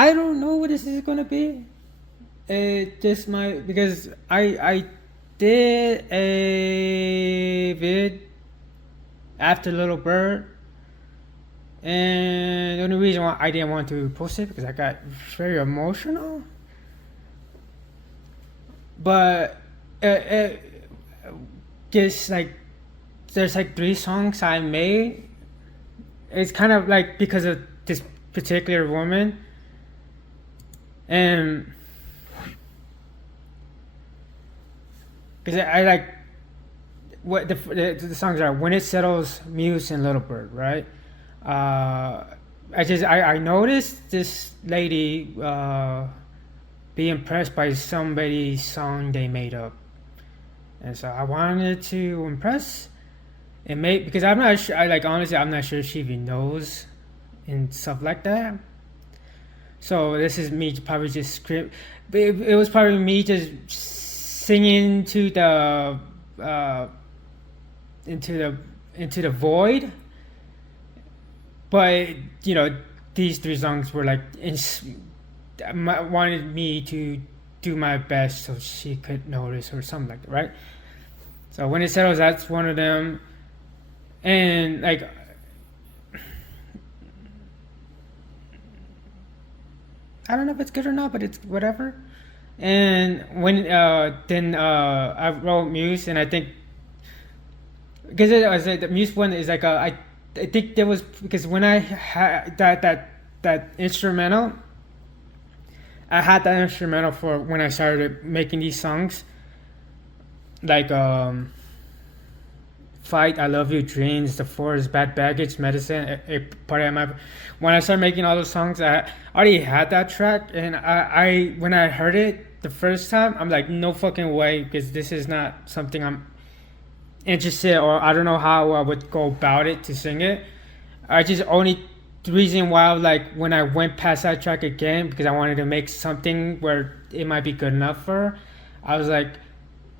I don't know what this is gonna be. It just might, because I did a vid after Little Bird, and the only reason why I didn't want to post it because I got very emotional. But it just like there's like 3 songs I made. It's kind of like because of this particular woman, and because I like what the songs are When It Settles, Muse, and Little Bird, right? I noticed this lady be impressed by somebody's song they made up, and so I wanted to impress and make, because I'm not sure. I like honestly, I'm not sure if she even knows and stuff like that. So this is me probably just script. But it was probably me just singing to the into the void. But you know, these 3 songs were like wanted me to do my best so she could notice or something like that, right? So When It Settles, that's one of them, and like I don't know if it's good or not, but it's whatever. And when then I wrote Muse, and I think because it was the Muse one is like I think there was, because when I had that instrumental, I had that instrumental for when I started making these songs, like Fight, I Love You, Dreams, The Forest, Bad Baggage, Medicine, a part of my. When I started making all those songs, I already had that track, and I when I heard it the first time, I'm like, no fucking way, because this is not something I'm interested, or I don't know how I would go about it to sing it. I just only the reason why, like, when I went past that track again, because I wanted to make something where it might be good enough for her, I was like,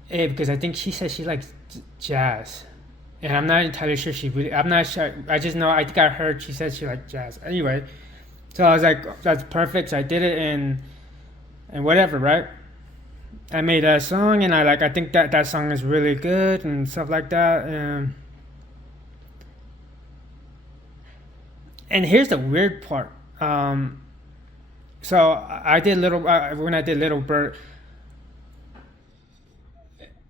hey, because I think she said she likes jazz, and I'm not entirely sure she really. I'm not sure. I just know I think I heard she said she liked jazz. Anyway, so I was like, that's perfect. So I did it, and whatever, right? I made that song, and I think that song is really good and stuff like that. And here's the weird part. So I did when I did Little Bird.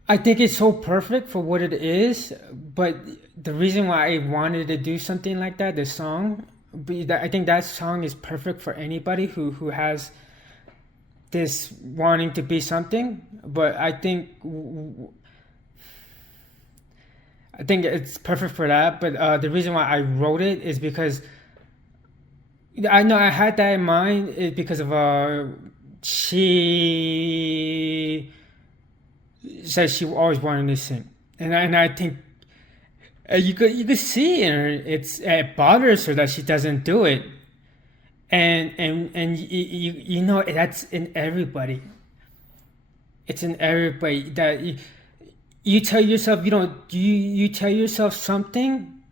I think it's so perfect for what it is, but the reason why I wanted to do something like that, this song, I think that song is perfect for anybody who has this wanting to be something. But I think it's perfect for that. But the reason why I wrote it is because I know I had that in mind, is because of she says she always wanted to sing, and I think you could see in her, it bothers her that she doesn't do it, and you know that's in everybody. It's in everybody that you tell yourself you tell yourself something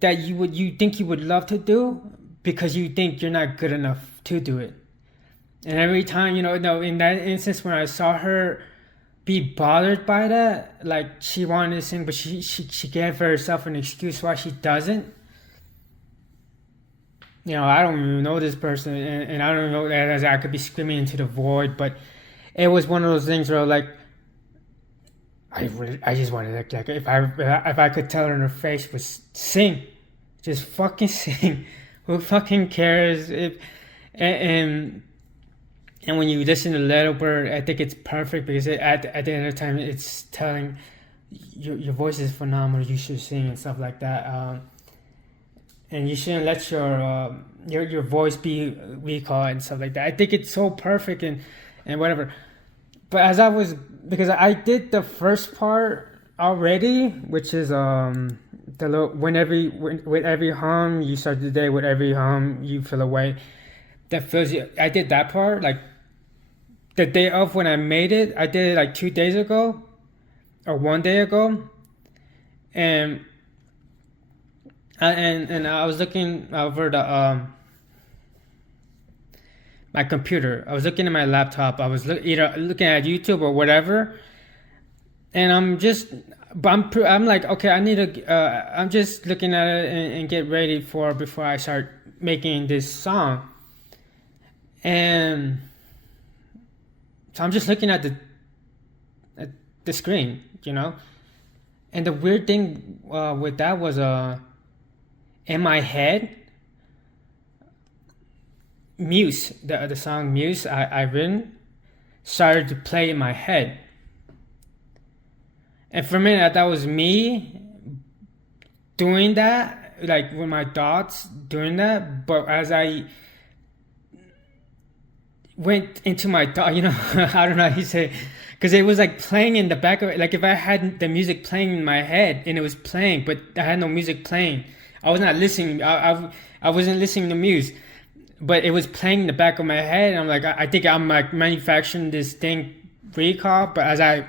that you think you would love to do because you think you're not good enough to do it. And every time, no, in that instance when I saw her be bothered by that, like she wanted to sing, but she gave herself an excuse why she doesn't. I don't even know this person, and I don't know that I could be screaming into the void, but it was one of those things where like I just wanted to, like, if I could tell her in her face, was sing, just fucking sing. Who fucking cares if and when you listen to Little Bird, I think it's perfect because at the end of the time, it's telling your voice is phenomenal. You should sing and stuff like that, and you shouldn't let your voice be recall and stuff like that. I think it's so perfect and whatever. But because I did the first part already, which is with every hum you start the day, with every hum you feel away. That feels you. I did that part like the day of when I made it. I did it like 2 days ago or 1 day ago, and I was looking over my computer. I was looking at my laptop. I was either looking at YouTube or whatever, and I'm like, okay, I need to. I'm just looking at it and get ready for before I start making this song, and so I'm just looking at the screen, And the weird thing with that was in my head, Muse, the song Muse I written, started to play in my head. And for a minute, that was me doing that, like with my thoughts doing that. But as I went into my thought, I don't know how you say, because it was like playing in the back of it. Like if I had the music playing in my head and it was playing, but I had no music playing, I was not listening. I wasn't listening to Muse, but it was playing in the back of my head. And I'm like, I think I'm like manufacturing this thing recall. But as I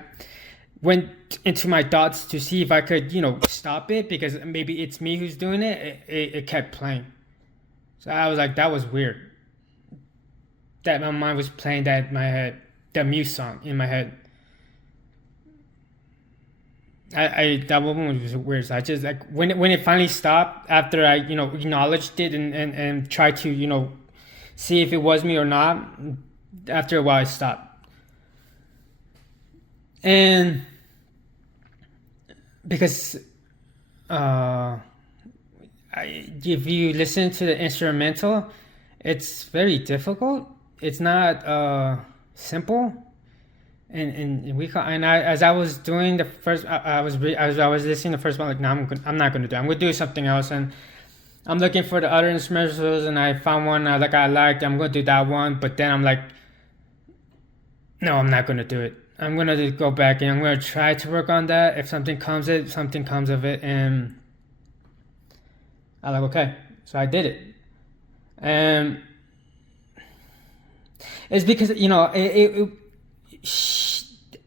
went into my thoughts to see if I could, stop it, because maybe it's me who's doing it, it kept playing. So I was like, that was weird. That my mind was playing that in my head, the Muse song in my head. That moment was weird. So I just like when it finally stopped after I acknowledged it and tried to see if it was me or not. After a while, I stopped, and because if you listen to the instrumental, it's very difficult. It's not simple. As I was doing the first, I was listening to the first one, like, no, I'm not gonna do it. I'm gonna do something else, and I'm looking for the other instrumentals, and I found one I liked. I'm gonna do that one, but then I'm like, no, I'm not gonna do it. I'm gonna go back and I'm gonna try to work on that. If something comes of it, and I'm like, okay, so I did it, and it's because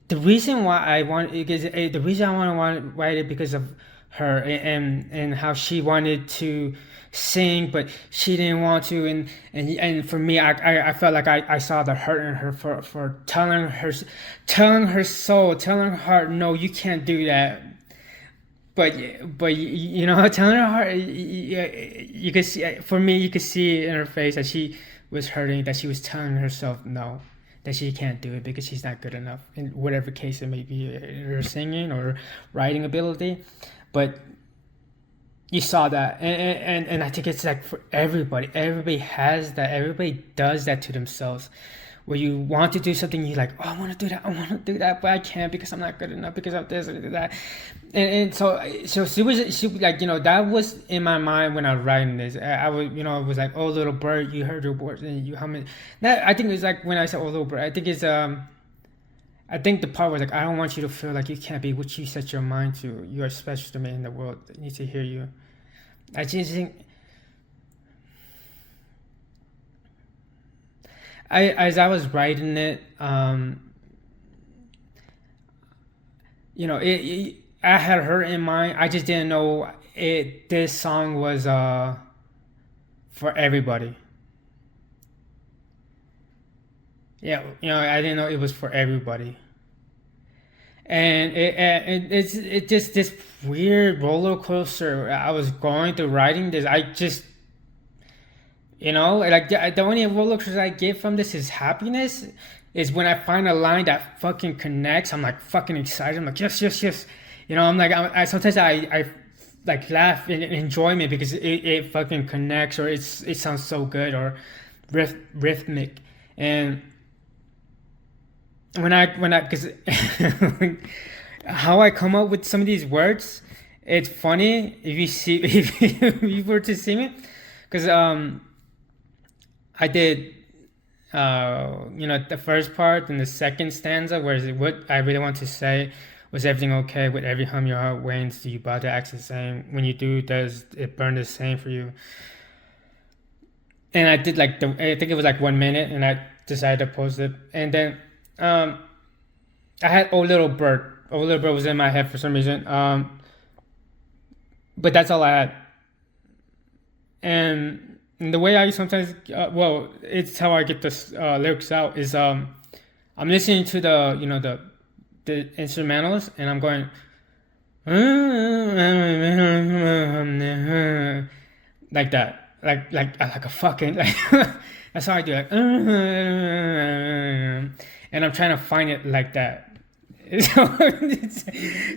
the reason why I want to write it because of her and how she wanted to sing but she didn't want to, and for me, I felt like I saw the hurt in her for telling her soul, telling her heart, no, you can't do that. But telling her heart, you could see, for me, you could see in her face that she was hurting, that she was telling herself no, that she can't do it because she's not good enough, in whatever case it may be, her singing or writing ability. But you saw that, and I think it's like for everybody has that, everybody does that to themselves, where you want to do something, you're like, oh, I want to do that, but I can't because I'm not good enough because of this or that, and so she was like, that was in my mind when I was writing this. I was, it was like, oh, little bird, you heard your words and you how many. That, I think it was like when I said, oh, little bird, I think the part was like, I don't want you to feel like you can't be what you set your mind to. You are special to me in the world. I need to hear you. I just think, as I was writing it, I had her in mind. I just didn't know this song was for everybody. Yeah, I didn't know it was for everybody. And it's just this weird roller coaster I was going through writing this. I just, like the only roller coaster I get from this is happiness. Is when I find a line that fucking connects. I'm like fucking excited. I'm like, yes, yes, yes. I'm like, I sometimes I like laugh in enjoyment because it fucking connects, or it sounds so good, or rhythmic. And when I because how I come up with some of these words, it's funny if you were to see me, because I did the first part and the second stanza, where what I really want to say was, everything okay with every hum your heart wanes, do you bow to act the same, when you do, does it burn the same for you? And I did I think it was like 1 minute, and I decided to post it. And then I had Oh Little Bird was in my head for some reason, but that's all I had. And And the way I sometimes, well, it's how I get the lyrics out is I'm listening to the the instrumentals and I'm going like that, like a fucking like that's how I do like and I'm trying to find it like that. So,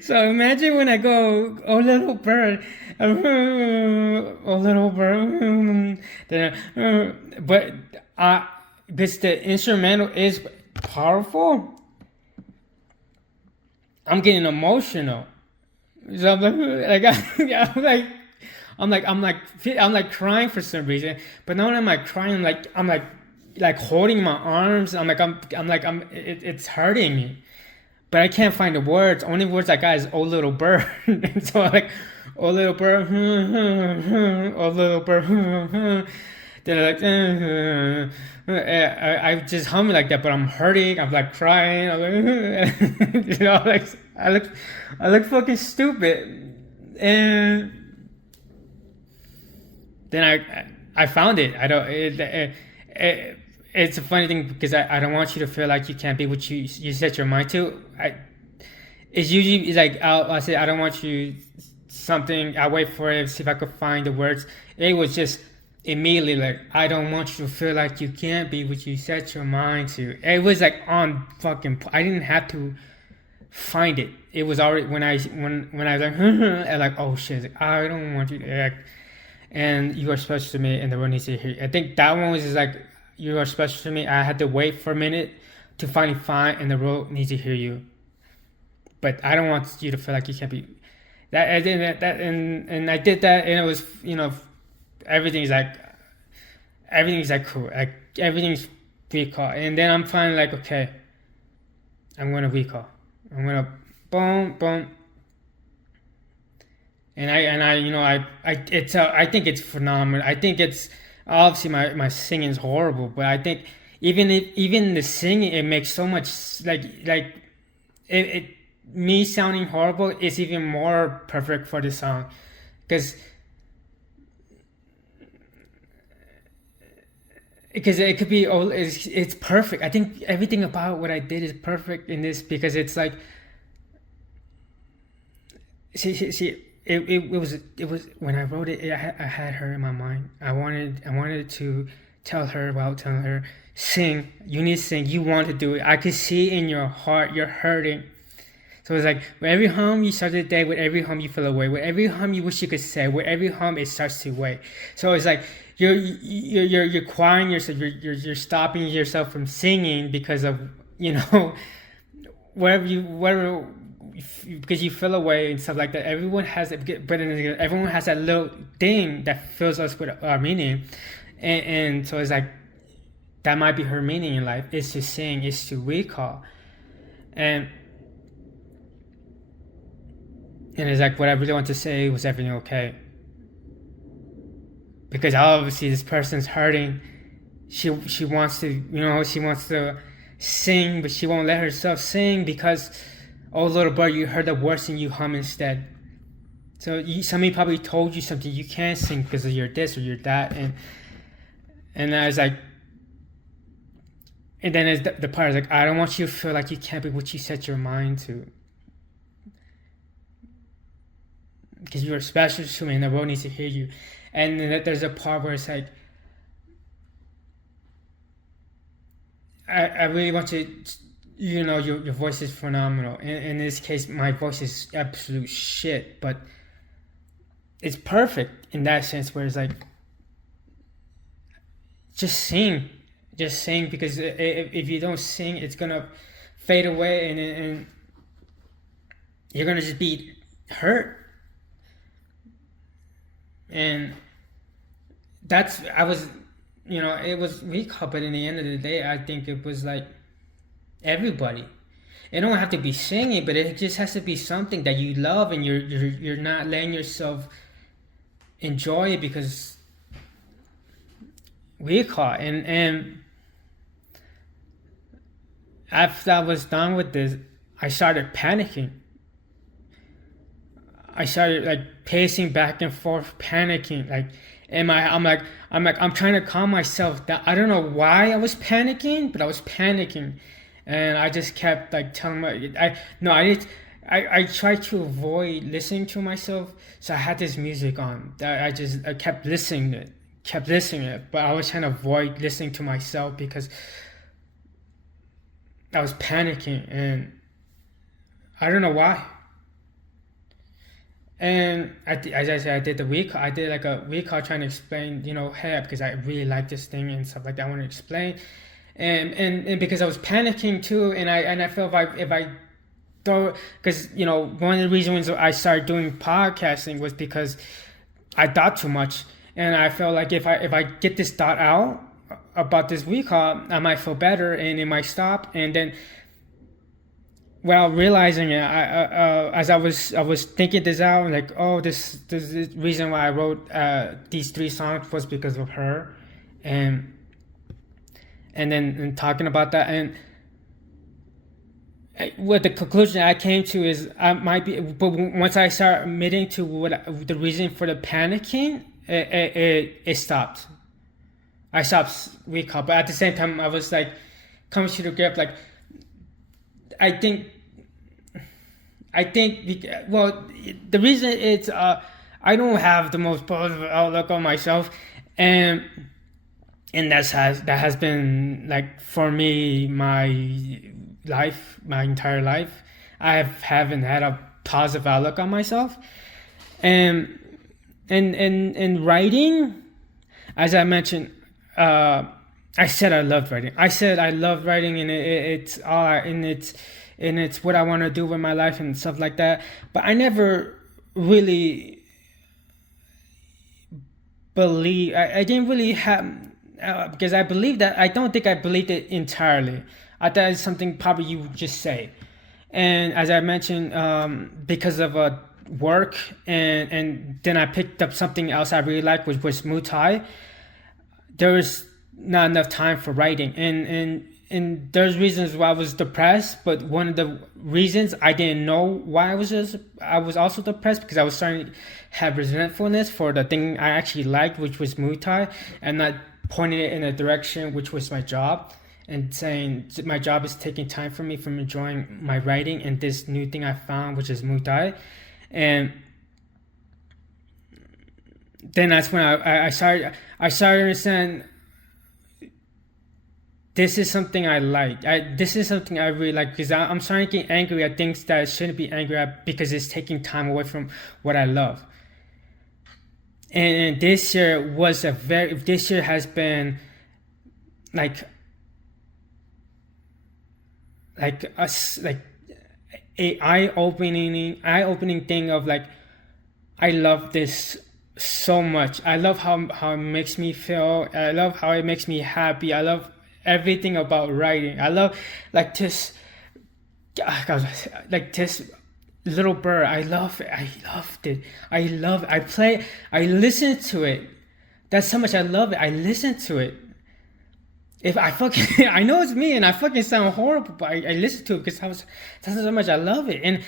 so imagine when I go, oh little bird, oh little bird, but because the instrumental is powerful, I'm getting emotional. So I'm like crying for some reason, but not only am I crying, I'm like holding my arms. It's hurting me. But I can't find the words. Only words I got is "oh little bird." And so I'm like, "oh little bird, oh little bird." Then I just hum it like that, but I'm hurting. I'm like crying. I'm like, like I look fucking stupid. And then I found it. I don't. It's a funny thing because I don't want you to feel like you can't be what you set your mind to. It's usually like I'll say I don't want you something. I wait for it, see if I could find the words. It was just immediately like I don't want you to feel like you can't be what you set your mind to. It was like on fucking. I didn't have to find it. It was already when I was like and like oh shit, I don't want you to act. And you are special to me, and the world needs to hear you. I think that one was just like. You are special to me. I had to wait for a minute to finally find, and the world needs to hear you. But I don't want you to feel like you can't be. That I did that, and I did that, and it was everything's like cool, like everything's recall, and then I'm finally like okay, I'm gonna recall, I'm gonna boom, and I think it's phenomenal. I think it's. Obviously, my singing is horrible, but I think even the singing it makes so much it me sounding horrible is even more perfect for the song because it could be it's perfect. I think everything about what I did is perfect in this because it's like see. It was when I wrote it. I had her in my mind. I wanted to tell her about telling her sing. You need to sing. You want to do it. I could see in your heart you're hurting. So it's like with every hum you start the day, with every hum you feel away, with every hum you wish you could say, with every hum it starts to weigh. So it's like you're quiet yourself. You're stopping yourself from singing because of wherever. Because you feel away and stuff like that. Everyone has that little thing that fills us with our meaning, and so it's like that might be her meaning in life is to sing, is to recall, and it's like what I really want to say was everything okay? Because obviously this person's hurting. She wants to sing, but she won't let herself sing because. Oh, little bird, you heard the words and you hum instead. So somebody probably told you something you can't sing because of your this or your that, and I was like, and then as the part is like, I don't want you to feel like you can't be what you set your mind to, because you are special to me and the world needs to hear you, and then there's a part where it's like, I really want to. Your voice is phenomenal. In this case, my voice is absolute shit, but it's perfect in that sense where it's like, just sing, because if you don't sing, it's gonna fade away and you're gonna just be hurt. And it was recall, but in the end of the day, I think it was like, everybody. It don't have to be singing, but it just has to be something that you love and you're not letting yourself enjoy it because we caught and after I was done with this, I started panicking. I started like pacing back and forth, panicking, like And I'm trying to calm myself down. I don't know why I was panicking, but I was panicking, and I just kept like telling my I no I did I tried to avoid listening to myself, so I had this music on that I kept listening to it, but I was trying to avoid listening to myself because I was panicking, and I don't know why. And as I said, I did the week. I did like a week trying to explain, hey, because I really like this thing and stuff like that. I want to explain, and because I was panicking too, and I felt if I don't, because one of the reasons I started doing podcasting was because I thought too much, and I felt like if I get this thought out about this week, I might feel better, and it might stop, and then well, realizing it, as I was thinking this out, like, oh, this is the reason why I wrote these 3 songs was because of her, and then talking about that, and what the conclusion I came to is I might be, but once I start admitting to what the reason for the panicking, it stopped. I stopped recall, but at the same time, I was like coming to the grip, like. I think well, the reason it's I don't have the most positive outlook on myself, and that has been like for me my entire life. Haven't had a positive outlook on myself, and in writing, as I mentioned. I said I loved writing. And it's what I want to do with my life and stuff like that. But I never really believe. I didn't really have because I believe that. I don't think I believed it entirely. I thought it's something probably you would just say. And as I mentioned, because of work, and then I picked up something else I really liked, which was Muay Thai. There was not enough time for writing, and there's reasons why I was depressed, but one of the reasons I didn't know why I was also depressed because I was starting to have resentfulness for the thing I actually liked, which was Muay Thai, and not pointing it in a direction which was my job, and saying my job is taking time from me from enjoying my writing and this new thing I found, which is Muay Thai. And then that's when I started to understand this is something I like. This is something I really like because I'm starting to get angry at things that I shouldn't be angry at because it's taking time away from what I love. And this year has been like a eye-opening thing of like I love this so much. I love how it makes me feel. I love how it makes me happy. I love everything about writing. I love like this little bird. I loved it. I listened to it. That's how much I love it. I listened to it. If I fucking I know it's me and I fucking sound horrible, but I listen to it because that's how much I love it. And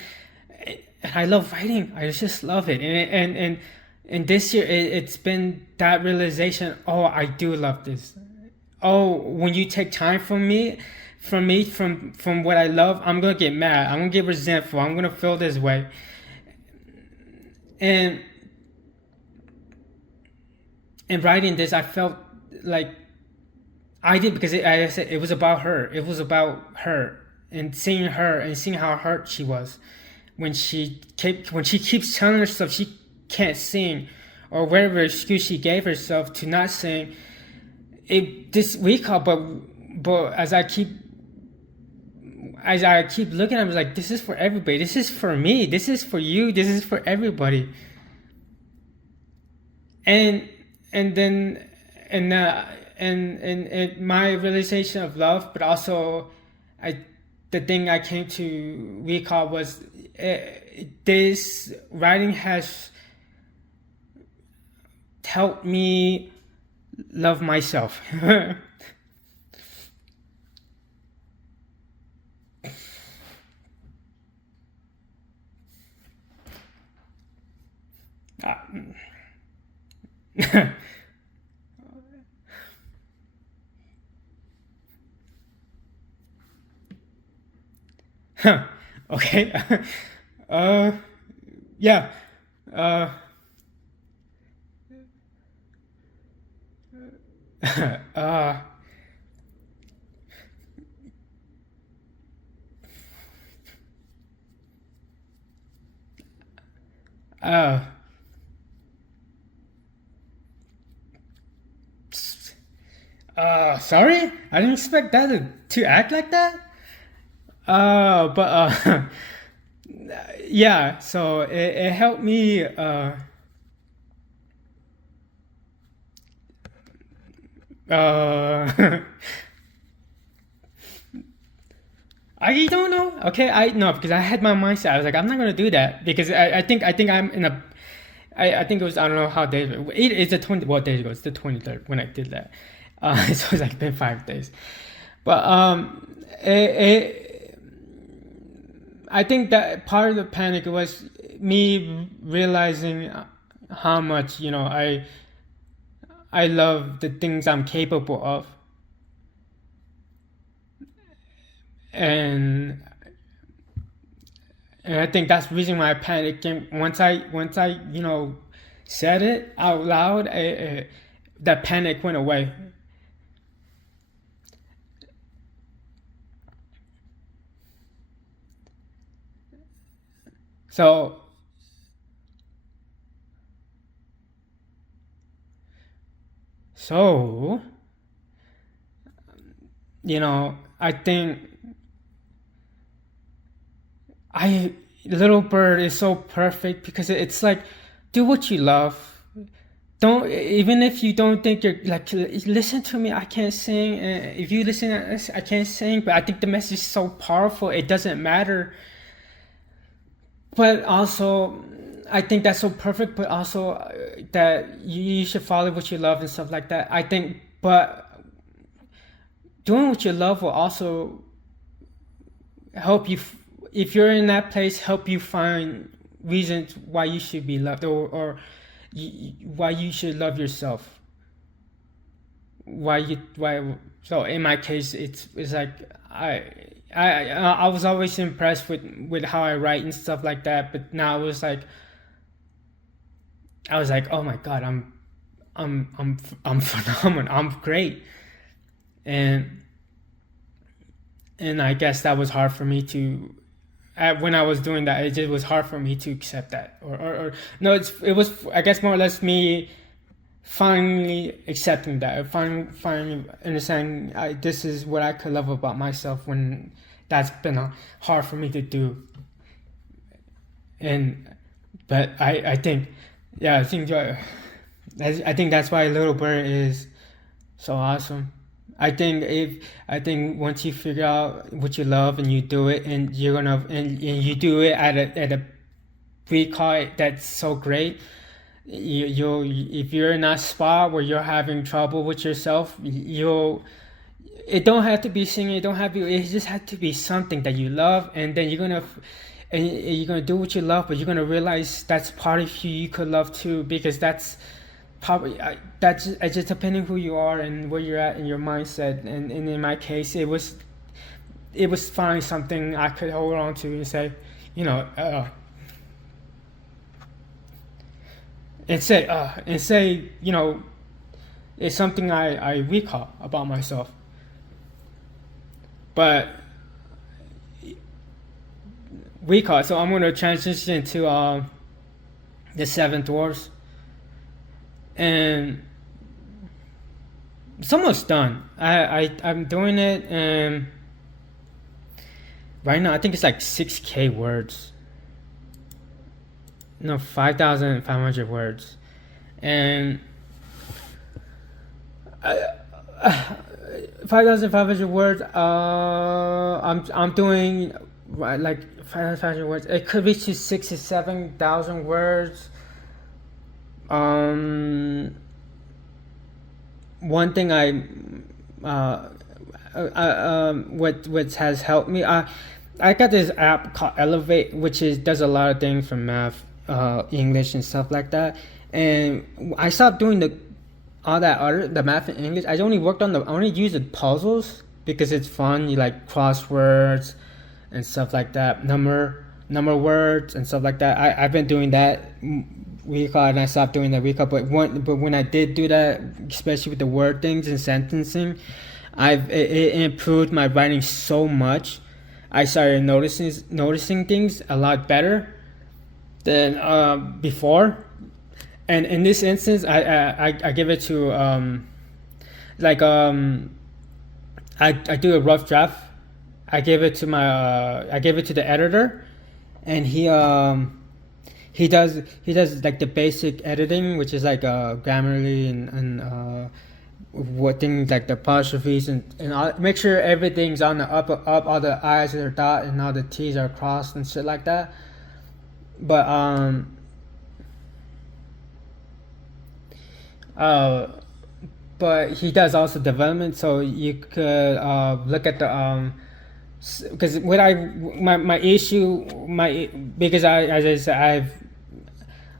I love writing. I just love it. And this year it's been that realization, oh, I do love this. Oh, when you take time from what I love, I'm gonna get mad. I'm gonna get resentful. I'm gonna feel this way. And in writing this, I felt like I did because as I said, it was about her. It was about her and seeing her and seeing how hurt she was when she keeps telling herself she can't sing, or whatever excuse she gave herself to not sing. This recall, but as I keep looking at it, I was like, this is for everybody. This is for me. This is for you. This is for everybody. And my realization of love, but also the thing I came to recall was this writing has helped me love myself. Huh. Okay. uh, yeah. Uh, uh, uh, sorry? I didn't expect that to act like that. But yeah, so it helped me. Uh, I don't know. Okay, I no because I had my mindset. I was like, I'm not gonna do that because I think I'm in a. I think it was I don't know how days. It's the 20. What days ago? It's the 23rd when I did that. So it's like been 5 days, but I think that part of the panic was me realizing how much I love the things I'm capable of, and I think that's the reason why I panicked. And once I said it out loud, that panic went away. So so I think I Little Bird is so perfect because it's like do what you love. Don't even if you don't think you're like listen to me. I can't sing. If you listen to this, I can't sing. But I think the message is so powerful. It doesn't matter. But also, I think that's so perfect. But also that you should follow what you love and stuff like that. I think, but doing what you love will also help you. If you're in that place, help you find reasons why you should be loved or why you should love yourself. Why so in my case it's like I was always impressed with how I write and stuff like that, but now it was like I was like, oh my god, I'm phenomenal, I'm great, and I guess that was hard for me to when I was doing that. It just was hard for me to accept that, or no, it was I guess more or less me finally accepting that, finally understanding this is what I could love about myself when that's been hard for me to do. And but I think yeah I think that's why Little Bird is so awesome. I think once you figure out what you love and you do it and you're gonna and you do it at a recall that's so great. You'll if you're in that spot where you're having trouble with yourself, you'll it don't have to be singing, it don't have to it just have to be something that you love, and then you're gonna do what you love, but you're gonna realize that's part of you could love too, because that's probably that's just depending who you are and where you're at in your mindset. And in my case, it was finally something I could hold on to and say, you know, and say, it's something I recall about myself. But recall. So I'm going to transition to the Seven Dwarfs, and it's almost done. I'm doing it, and right now I think it's like 6K words. No, 5,500 words, and 5,500 words. I'm doing like 5,500 words. It could reach to 6 to 7,000 words. One thing what has helped me. I got this app called Elevate, which does a lot of things from math, English, and stuff like that. And I stopped doing the math and English. I only used the puzzles because it's fun. You like crosswords, and stuff like that, number words and stuff like that. I've been doing that week and I stopped doing that week, but when I did do that, especially with the word things and sentencing, it improved my writing so much. I started noticing things a lot better than before. And in this instance, I give it to I do a rough draft. I give it to the editor, and he does like the basic editing, which is like grammarly and what things like the apostrophes and all, make sure everything's on the up, all the I's are dot and all the T's are crossed and shit like that. But but he does also development, so you could look at the because what my issue because as I said,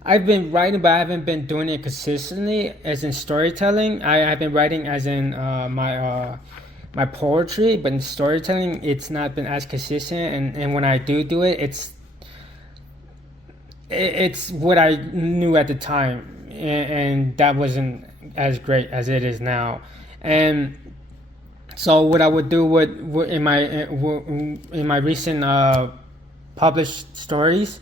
I've been writing, but I haven't been doing it consistently as in storytelling. I've been writing as in my poetry, but in storytelling it's not been as consistent, and when I do it, it's what I knew at the time, and that wasn't as great as it is now. And so what I would do in my recent published stories,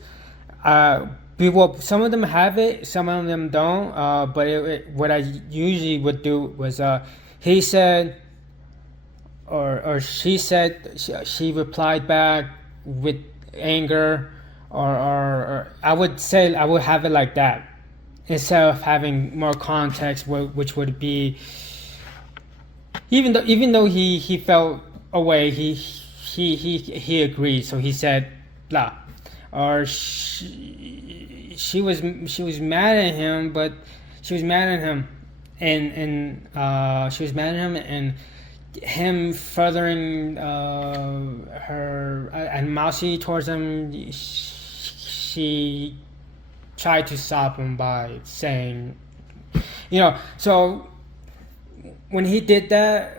people, some of them have it, some of them don't. But what I usually would do was he said or she said, she replied back with anger, or I would say I would have it like that instead of having more context, which would be even though he felt away, he agreed. So he said blah, or she was mad at him, but she was mad at him, and she was mad at him, and him furthering her animosity towards him, she tried to stop him by saying, so when he did that,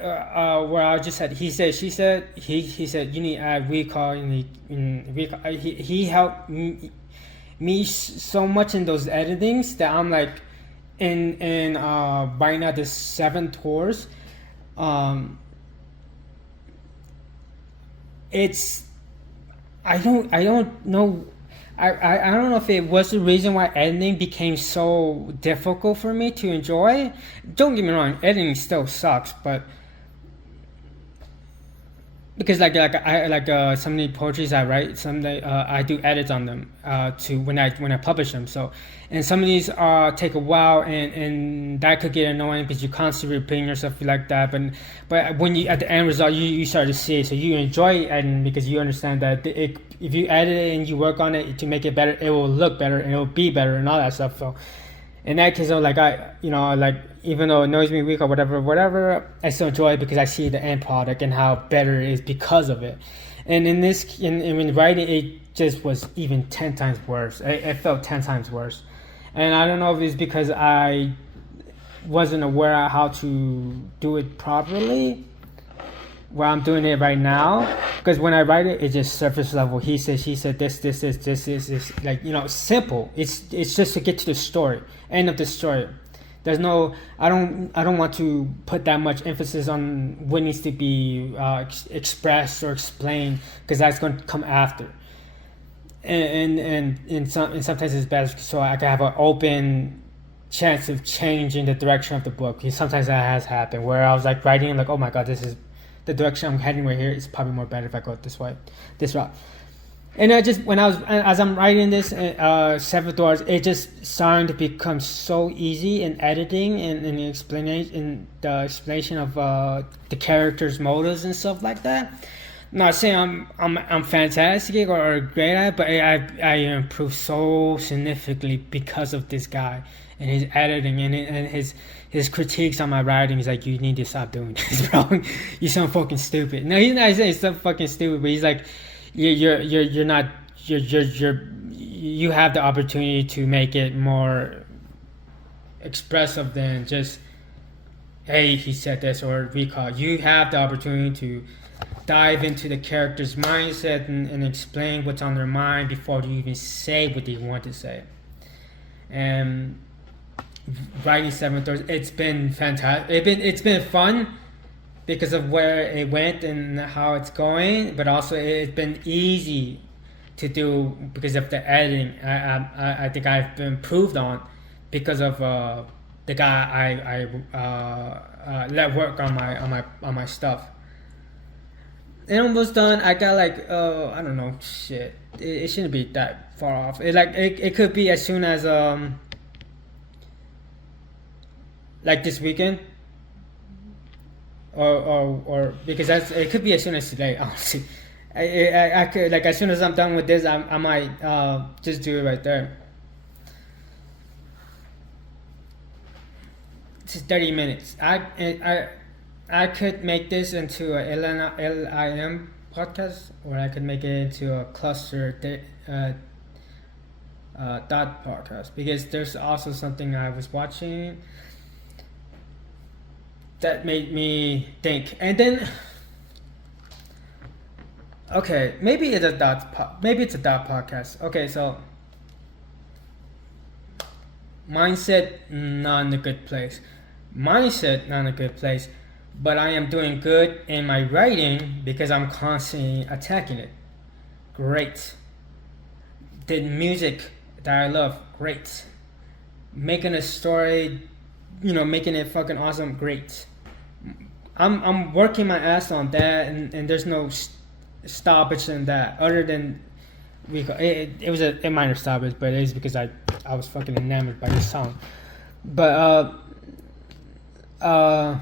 where I just said, he said, she said, he said, you need to add recall, and he helped me so much in those editings that I'm like, in writing out the 7 tours, it's, I don't know. I don't know if it was the reason why editing became so difficult for me to enjoy. Don't get me wrong, editing still sucks, but because some of the poetries I write, someday I do edits on them to when I publish them. So, and some of these take a while, and that could get annoying because you constantly repeating yourself like that. But when you at the end result, you start to see it, so you enjoy editing because you understand that if you edit it and you work on it to make it better, it will look better and it will be better and all that stuff. So in that case, even though it annoys me weak or whatever, I still enjoy it because I see the end product and how better it is because of it. And in writing, it just was even 10 times worse. It felt 10 times worse. And I don't know if it's because I wasn't aware of how to do it properly, where I'm doing it right now. Because when I write it, it's just surface level. He said, she said, this, like, simple. It's just to get to the story, end of the story. There's no, I don't want to put that much emphasis on what needs to be expressed or explained, because that's going to come after. And sometimes it's better so I can have an open chance of changing the direction of the book. Sometimes that has happened where I was like writing, like, oh my god, this is the direction I'm heading right here. It's probably more better if I go this route. And as I'm writing this, 7 doors, it just starting to become so easy in editing and in the explanation of the characters' motives and stuff like that. I'm not saying I'm fantastic or great at it, but I improved so significantly because of this guy and his editing and his critiques on my writing. He's like, you need to stop doing this, bro. You sound fucking stupid. No, he's not saying so fucking stupid, but he's like, you're not, you have the opportunity to make it more expressive than just, hey, he said this, or recall. You have the opportunity to dive into the character's mindset and explain what's on their mind before you even say what they want to say. And writing Seven Doors, it's been fantastic. It's been fun because of where it went and how it's going, but also it's been easy to do because of the editing. I think I've been improved on because of the guy I let work on my stuff. And almost done. I got like I don't know, shit. It shouldn't be that far off. It could be as soon as like this weekend, or because it could be as soon as today. Honestly, I could, like, as soon as I'm done with this, I might just do it right there. It's 30 minutes. I could make this into a LIM podcast, or I could make it into a cluster dot podcast, because there's also something I was watching that made me think. And then, okay, maybe it's a dot podcast. Okay, so mindset not in a good place. But I am doing good in my writing because I'm constantly attacking it. Great. The music that I love, great. Making a story, making it fucking awesome, great. I'm working my ass on that, and there's no stoppage in that, other than it was a minor stoppage, but it is because I was fucking enamored by this song. But and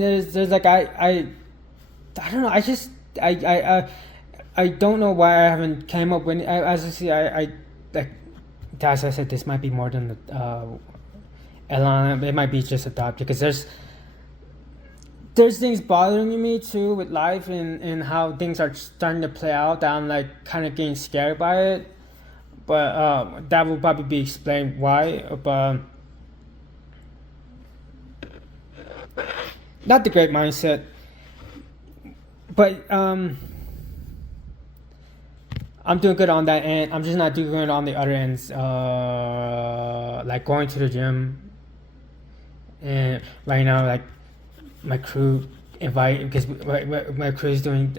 there's like I don't know. I don't know why I haven't came up with. As I see, I like, as I said, this might be more than the Elana. It might be just a dot, because there's things bothering me too with life and how things are starting to play out, that I'm like kind of getting scared by it. But that will probably be explained why. But not the great mindset. But I'm doing good on that end. I'm just not doing good on the other ends. Like going to the gym. And right now, like, my crew because my crew is doing.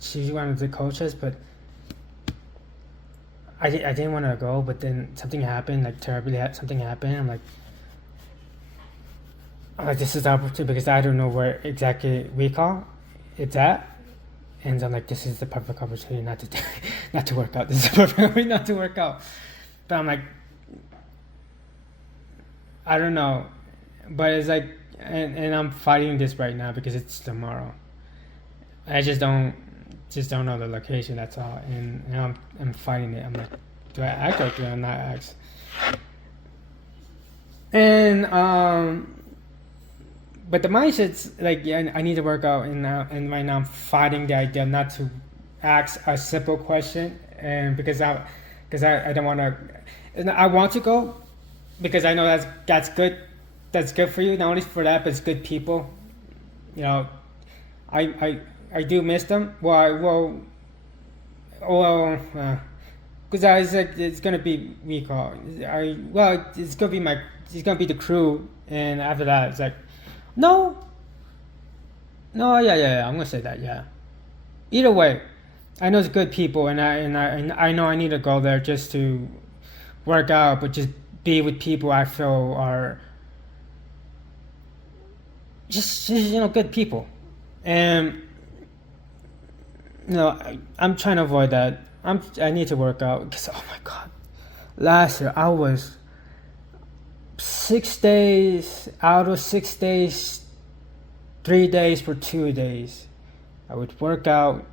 She's one of the coaches, but I didn't want to go. But then something happened, like terribly. Something happened. I'm like, this is the opportunity, because I don't know where exactly it's at. And I'm like, this is the perfect opportunity not to work out. This is the perfect opportunity not to work out. But I'm like, I don't know. But it's like, and I'm fighting this right now because it's tomorrow. I just don't know the location. That's all. And now I'm fighting it. I'm like, do I act or do I not act? And but the mindset's like, yeah, I need to work out, and right now I'm fighting the idea not to ask a simple question, and because I don't want to. I want to go because I know that's good. That's good for you. Not only for that, but it's good people. I do miss them. Because I was like, it's gonna be recall. It's gonna be the crew, and after that, it's like, no, yeah. I'm gonna say that, yeah. Either way, I know it's good people, and I know I need to go there just to work out, but just be with people I feel are just good people, and I'm trying to avoid that. I need to work out because, oh my god, last year I was 6 days out of 6 days, 3 days for 2 days. I would work out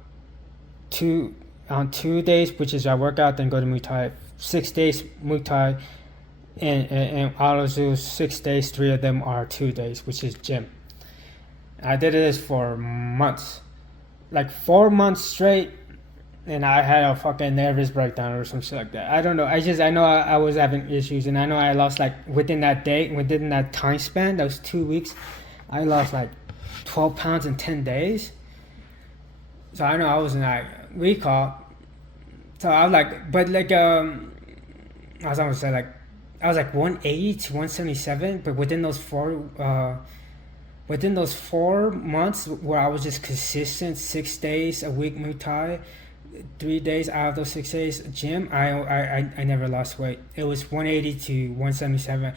on 2 days, which is I work out then go to Muay Thai. 6 days Muay Thai, and out of those 6 days, 3 of them are 2 days, which is gym. I did this for months, like 4 months straight. and I had a fucking nervous breakdown or some shit like that. I don't know. I know I was having issues, and I know I lost like within that time span, those 2 weeks, I lost like 12 pounds in 10 days. So I know I was in like recall. So I was like, but like I was almost say like I was like 180 to 177, but within those 4 months where I was just consistent, 6 days a week Muay Thai, 3 days out of those 6 days gym, I never lost weight. It was 180 to 177.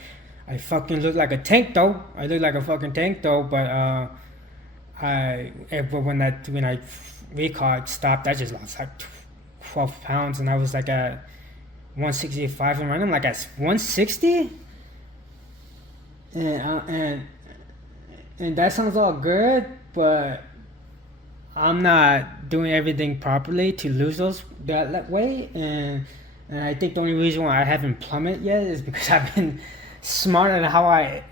I fucking looked like a tank though. I looked like a fucking tank though, but when I recall stopped, I just lost like 12 pounds, and I was like at 165 and running like at 160, and that sounds all good, but I'm not doing everything properly to lose that weight, and I think the only reason why I haven't plummeted yet is because I've been smart on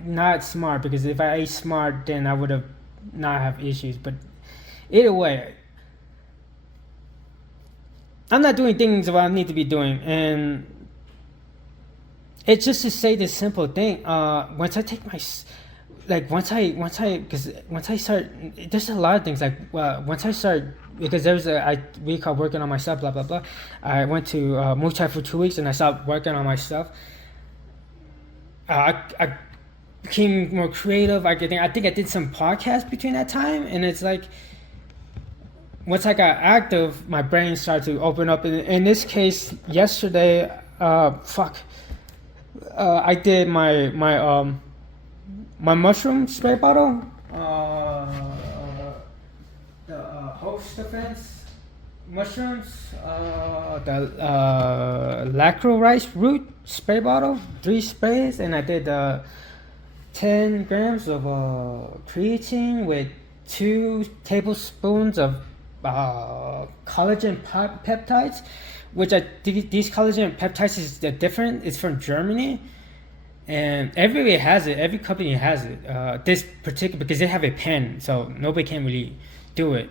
not smart, because if I ate smart, then I would have not have issues. But either way, I'm not doing things what I need to be doing, and it's just to say this simple thing. Once I take my, like once I start, there's a lot of things like once I start, because there's a week of working on my stuff, blah blah blah. I went to Muay Thai for 2 weeks, and I stopped working on my stuff. I became more creative. I think I did some podcasts between that time, and it's like once I got active, my brain started to open up. In this case, yesterday, I did my mushroom spray bottle, the host defense mushrooms, the lacro rice root spray bottle, 3 sprays, and I did 10 grams of creatine with 2 tablespoons of collagen peptides, which these collagen peptides is different. It's from Germany, and everybody has it. Every company has it. This particular, because they have a pen, so nobody can really do it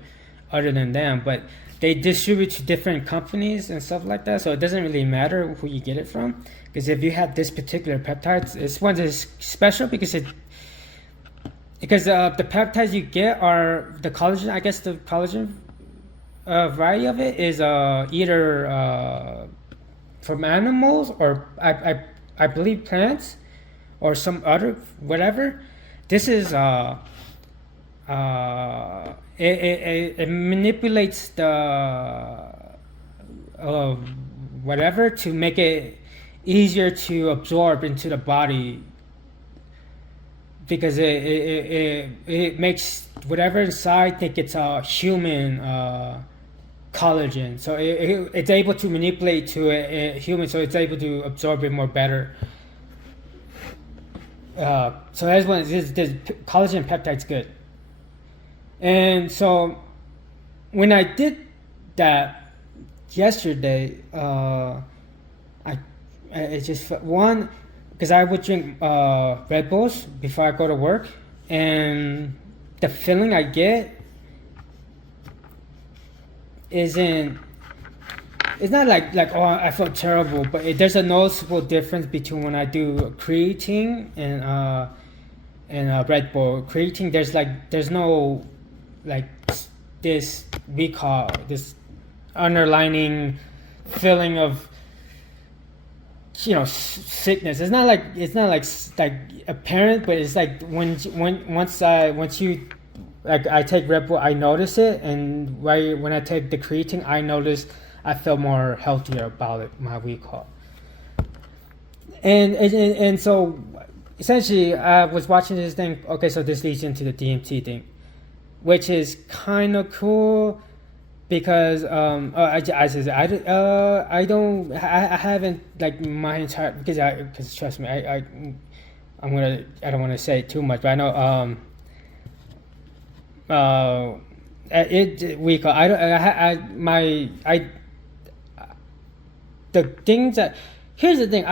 other than them. But they distribute to different companies and stuff like that, so it doesn't really matter who you get it from. Because if you have this particular peptides, this one is special because the peptides you get are the collagen. I guess the collagen variety of it is either from animals or I believe plants or some other whatever. This is it manipulates the whatever to make it easier to absorb into the body, because it makes whatever inside think it's a human collagen, so it's able to manipulate to a human, so it's able to absorb it more better. So that's when this collagen peptide's good. And so when I did that yesterday, it's just one, because I would drink Red Bulls before I go to work, and the feeling I get it's not like oh I feel terrible, but there's a noticeable difference between when I do creatine and Red Bull. Creatine, there's no like this we call this underlining feeling of sickness. It's not like apparent, but it's like once you like I take Red Bull, I notice it, and when I take the creatine, I notice I feel more healthier about it, my recall. And so essentially I was watching this thing. Okay, so this leads into the DMT thing, which is kind of cool because I haven't like my entire, because trust me, I don't want to say too much, but I know the things that, here's the thing,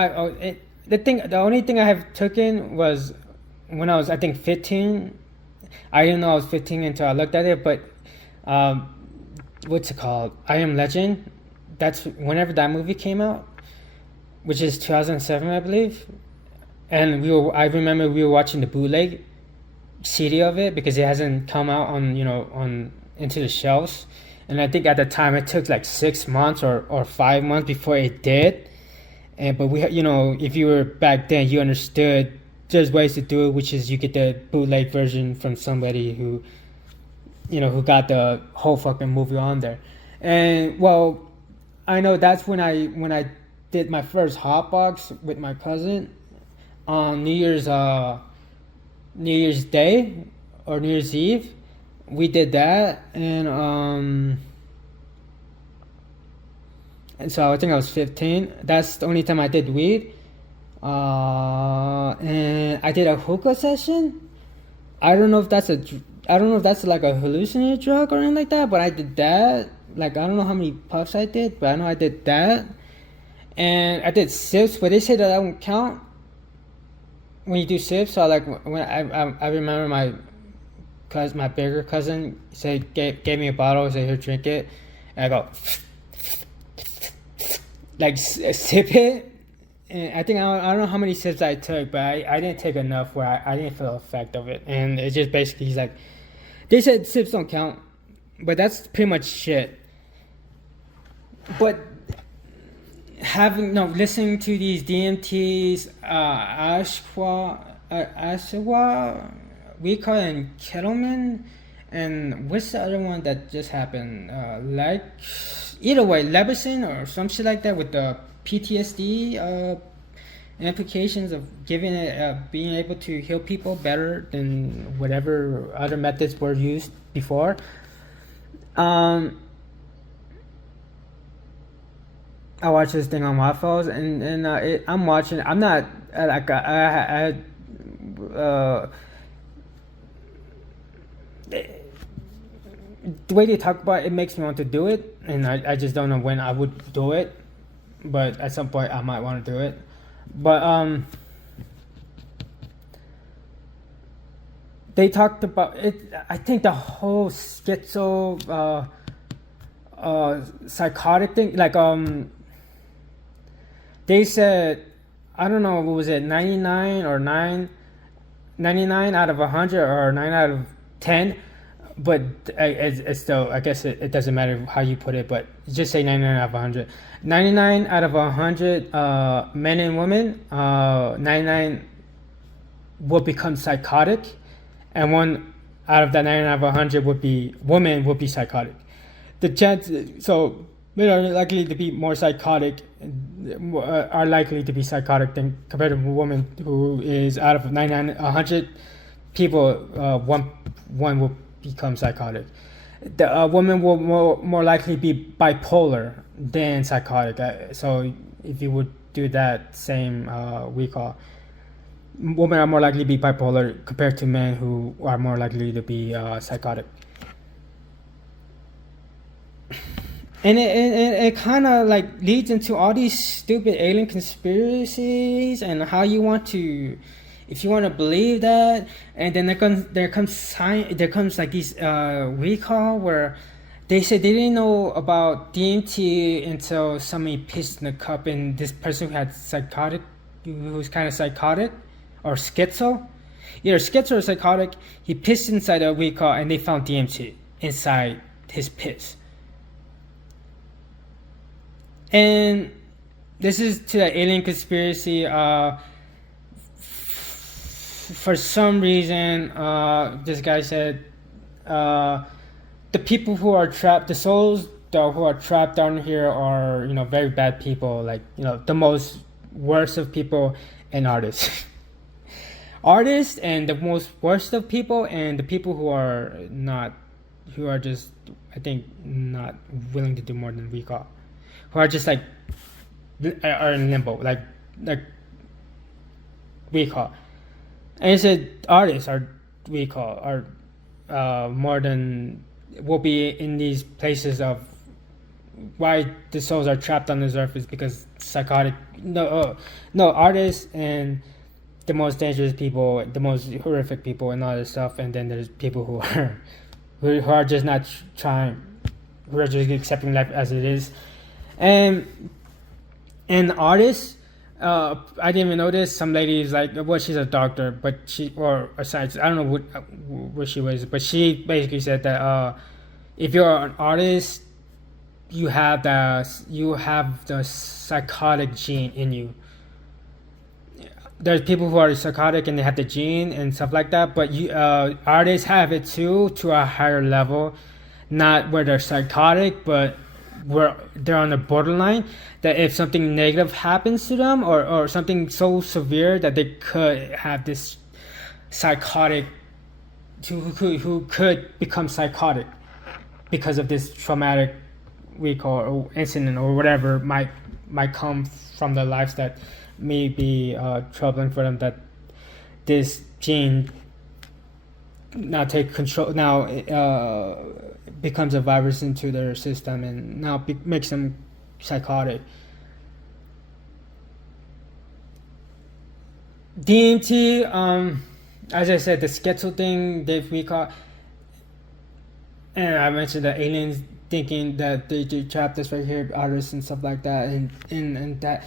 the only thing I have taken was when I was, I think, 15. I didn't know I was 15 until I looked at it, but what's it called? I Am Legend. That's whenever that movie came out, which is 2007, I believe. And I remember we were watching the bootleg CD of it because it hasn't come out on into the shelves. And I think at the time it took like 6 months or 5 months before it did. And but we, if you were back then, you understood there's ways to do it, which is you get the bootleg version from somebody who got the whole fucking movie on there. And well, I know that's when I did my first hotbox with my cousin on New Year's Day or New Year's Eve. We did that, and so I think I was 15. That's the only time I did weed. And I did a hookah session. I don't know if that's like a hallucinated drug or anything like that, but I did that. Like, I don't know how many puffs I did, but I know I did that. And I did sips, but they say that won't count when you do sips. So like when I remember my bigger cousin gave me a bottle, said, "Here, drink it," and I go like sip it. And I think I don't know how many sips I took, but I didn't take enough where I didn't feel the effect of it. And it just basically, he's like, they said sips don't count, but that's pretty much shit. But listening to these DMTs, Ashwa, Wicca, and Kettleman, and what's the other one that just happened? Either way, Lebison or some shit like that with the PTSD implications of giving it, being able to heal people better than whatever other methods were used before. I watched this thing on my phone, and I'm watching. I'm not like the way they talk about it makes me want to do it, and I just don't know when I would do it. But at some point I might want to do it. But they talked about it. I think the whole schizo psychotic thing, like they said, I don't know, what was it, 99 out of 100 or 9 out of 10, but it's still, I guess it doesn't matter how you put it, but just say 99 out of 100. 99 out of 100 men and women, 99 will become psychotic, and 1 out of that 99 out of 100 women would be psychotic. The chance, so men are likely to be more psychotic, are likely to be psychotic than compared to a woman who is out of 99, 100 people, one will become psychotic. The woman will more likely be bipolar than psychotic. So if you would do that same recall, women are more likely to be bipolar compared to men who are more likely to be psychotic. And it kind of like leads into all these stupid alien conspiracies and how you want to, if you want to believe that, and then there comes like these recall where they said they didn't know about DMT until somebody pissed in a cup, and this person who was kind of psychotic or schizo, either schizo or psychotic, he pissed inside a recall and they found DMT inside his piss. And this is to the alien conspiracy. For some reason, this guy said the people who are trapped, the souls who are trapped down here are, very bad people. Like, the most worst of people and artists. Artists and the most worst of people, and the people who are just, I think, not willing to do more than recall. Who are just like, are in limbo, like recall. And he said artists are recall, are more than, will be in these places of why the souls are trapped on this earth is because psychotic, artists and the most dangerous people, the most horrific people and all this stuff. And then there's people who are just not trying who are just accepting life as it is. And artists, I didn't even notice. Some lady is like, well, she's a doctor, but or a scientist. I don't know what she was, but she basically said that if you're an artist, you have the psychotic gene in you. There's people who are psychotic and they have the gene and stuff like that, but artists have it too, to a higher level, not where they're psychotic, but where they're on the borderline, that if something negative happens to them, or something so severe that they could have this psychotic, who could become psychotic because of this traumatic recall or incident or whatever might come from their lives that may be troubling for them, that this gene now take control, now becomes a virus into their system, and now makes them psychotic. DMT, as I said, the schizo thing, Dave Recall, and I mentioned the aliens thinking that they trapped us right here, artists and stuff like that, and that.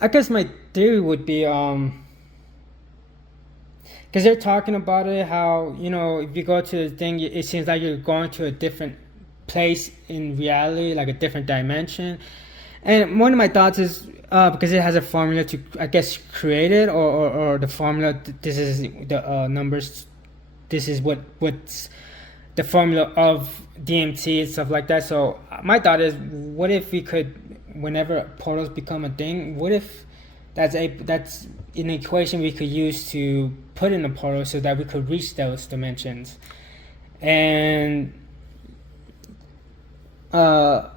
I guess my theory would be, because they're talking about it, how, if you go to the thing, it seems like you're going to a different place in reality, like a different dimension. And one of my thoughts is, because it has a formula to, I guess, create it, or the formula, this is the numbers, this is what's the formula of DMT and stuff like that. So my thought is, what if we could, whenever portals become a thing, what if that's an equation we could use to put in a portal so that we could reach those dimensions? And I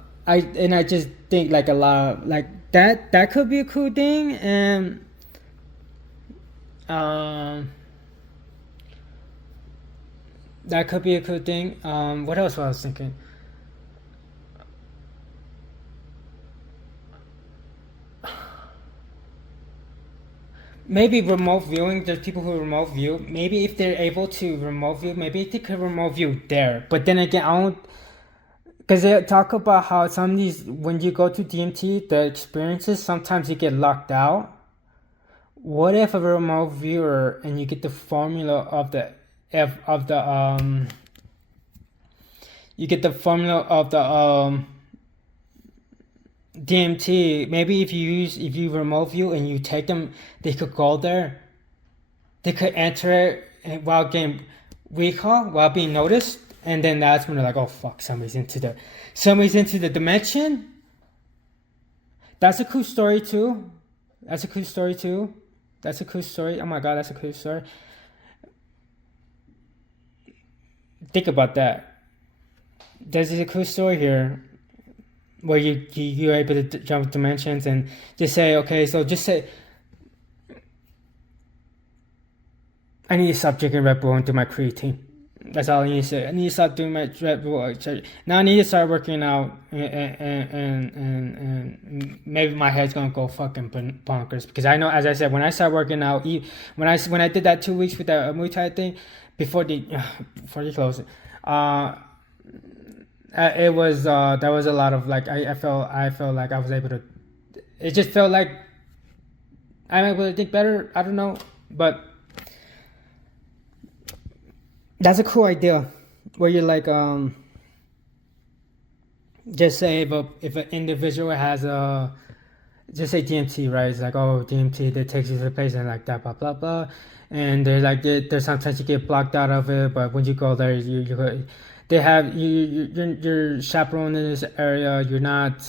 just think like a lot, like that could be a cool thing. And that could be a cool thing. What else was I was thinking? Maybe remote viewing. There's people who remote view. Maybe if they're able to remote view, maybe they could remote view there. But then again, I don't, because they talk about how some of these, when you go to DMT, the experiences, sometimes you get locked out. What if a remote viewer and you get the formula of the you get the formula of the DMT? Maybe if you remote view and you take them, they could go there. They could enter it while getting recall, while being noticed, and then that's when they're like, oh fuck, somebody's into the dimension. That's a cool story too. Oh my god, that's a cool story. Think about that. There's a cool story here where you're able to jump dimensions and just say, okay, so just say, I need to stop drinking Red Bull and do my creatine. That's all I need to say. I need to stop doing my Red Bull. Now I need to start working out, and maybe my head's gonna go fucking bonkers, because I know, as I said, when I start working out, when I did that 2 weeks with the Muay Thai thing before they close it, it was there was a lot of like I felt like I was able to. It just felt like I'm able to think better. I don't know, but that's a cool idea, where you're like just say if an individual has just say DMT, right? It's like, oh, DMT that takes you to the place and like that, blah blah blah, and they're like there's sometimes you get blocked out of it, but when you go there, you're chaperoned in this area. You're not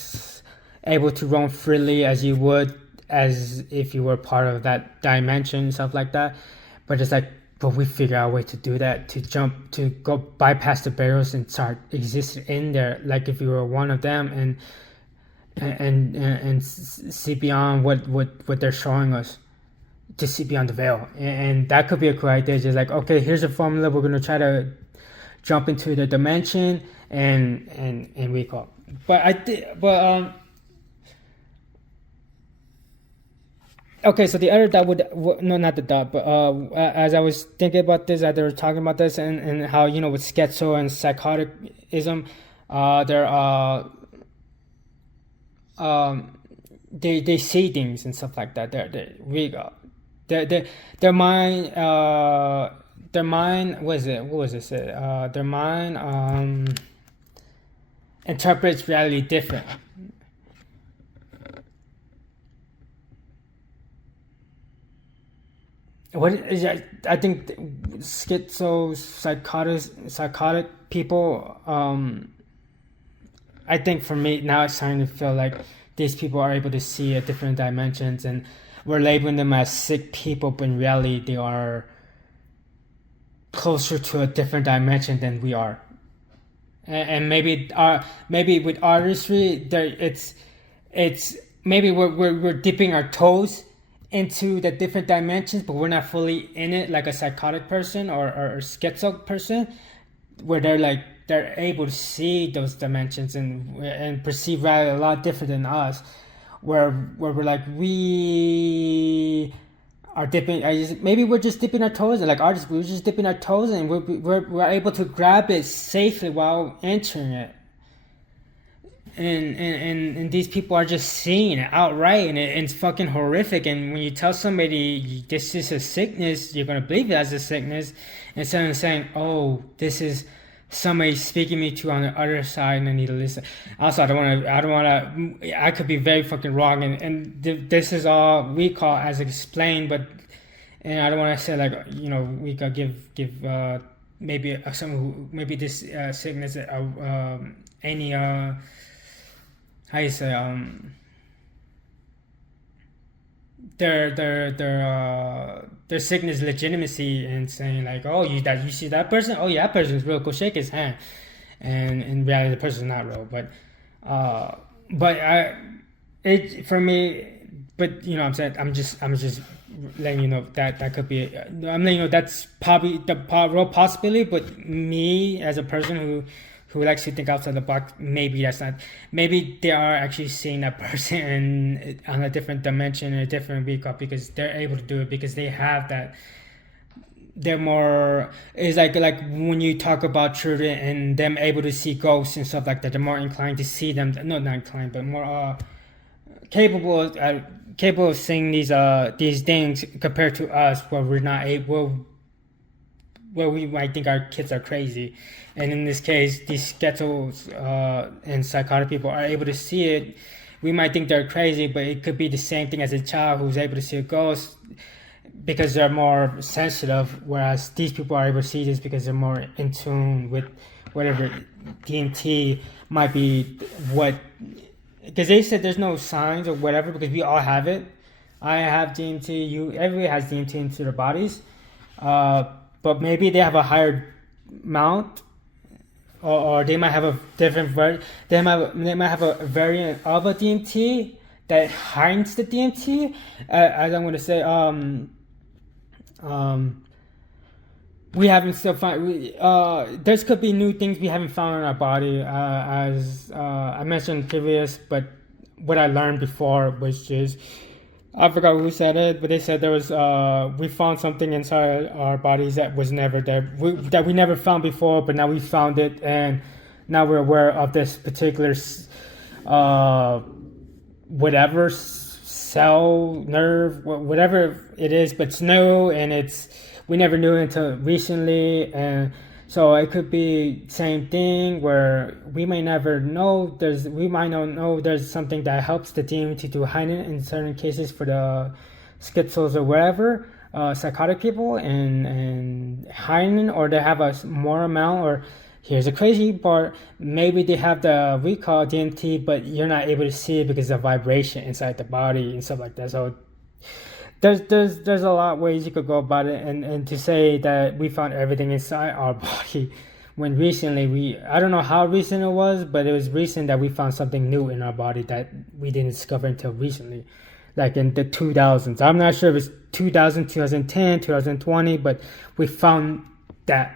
able to roam freely as you would as if you were part of that dimension, stuff like that. But it's like, but we figure out a way to do that, to go bypass the barriers and start existing in there, like if you were one of them, and see beyond what they're showing us, to see beyond the veil. And that could be a cool idea. Just like, okay, here's a formula. We're gonna try to jump into the dimension and recall. But Okay, so the other that no, not the dot, but as I was thinking about this, as they were talking about this, and how, with schizo and psychoticism, they're they see things and stuff like that. They their mind what is it? What was it said? Their mind interprets reality different. What is that? I think psychotic people. I think for me now it's starting to feel like these people are able to see at different dimensions, and we're labeling them as sick people, but in reality they are closer to a different dimension than we are. And maybe with artistry, there it's maybe we're dipping our toes into the different dimensions, but we're not fully in it like a psychotic person or schizo person, where they're able to see those dimensions and perceive reality a lot different than us, where we're like we are dipping. Maybe we're just dipping our toes, and like artists, we're just dipping our toes, and we're able to grab it safely while entering it. And these people are just seeing it outright, and it's fucking horrific. And when you tell somebody this is a sickness, you're gonna believe it as a sickness, instead of saying, "Oh, this is somebody speaking me to on the other side, and I need to listen." Also, I don't want to. I could be very fucking wrong, and this is all we call as explained, but and I don't want to say like we could give maybe someone who maybe this sickness any how you say their sickness legitimacy, and saying like, oh, you see that person, oh yeah, that person's real, go shake his hand, and in reality the person's not real. But it for me, but I'm saying I'm just letting you know that could be, I'm letting you know that's probably the real possibility. But me as a person who likes to think outside the box, maybe that's not. Maybe they are actually seeing that person on a different dimension, a different week-up, because they're able to do it, because they have that. They're more. It's like when you talk about children and them able to see ghosts and stuff like that. They're more inclined to see them. No, not inclined, but more capable of seeing these things compared to us, where we're not able. Where we might think our kids are crazy. And in this case, these schizos and psychotic people are able to see it. We might think they're crazy, but it could be the same thing as a child who's able to see a ghost, because they're more sensitive, whereas these people are able to see this because they're more in tune with whatever DMT might be. Because they said there's no signs or whatever, because we all have it. I have DMT, everybody has DMT into their bodies. But maybe they have a higher amount, or they might have a different they might have a variant of a DMT that hides the DMT. As I'm going to say, we haven't still found. There could be new things we haven't found in our body, as I mentioned previous. But what I learned before was just, I forgot who said it, but they said there was we found something inside our bodies that was never there, that we never found before, but now we found it, and now we're aware of this particular whatever cell, nerve, whatever it is, but it's new, and we never knew it until recently. And so it could be same thing, where we may never know. We might not know there's something that helps the DMT to hide it in certain cases for the schizos or whatever, psychotic people, and hiding, or they have a more amount. Or here's the crazy part: maybe they have the we call DMT, but you're not able to see it because of vibration inside the body and stuff like that. So there's a lot of ways you could go about it, and to say that we found everything inside our body, when recently I don't know how recent it was, but it was recent that we found something new in our body that we didn't discover until recently, like in the 2000s. I'm not sure if it's 2000, 2010, 2020, but we found that.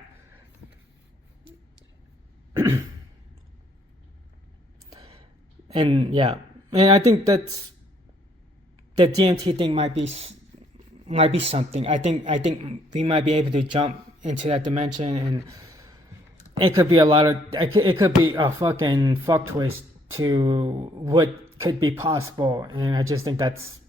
And yeah, and I think that's the DMT thing might be something. I think we might be able to jump into that dimension, and it could be a lot of it could be a fucking fuck twist to what could be possible, and I just think that's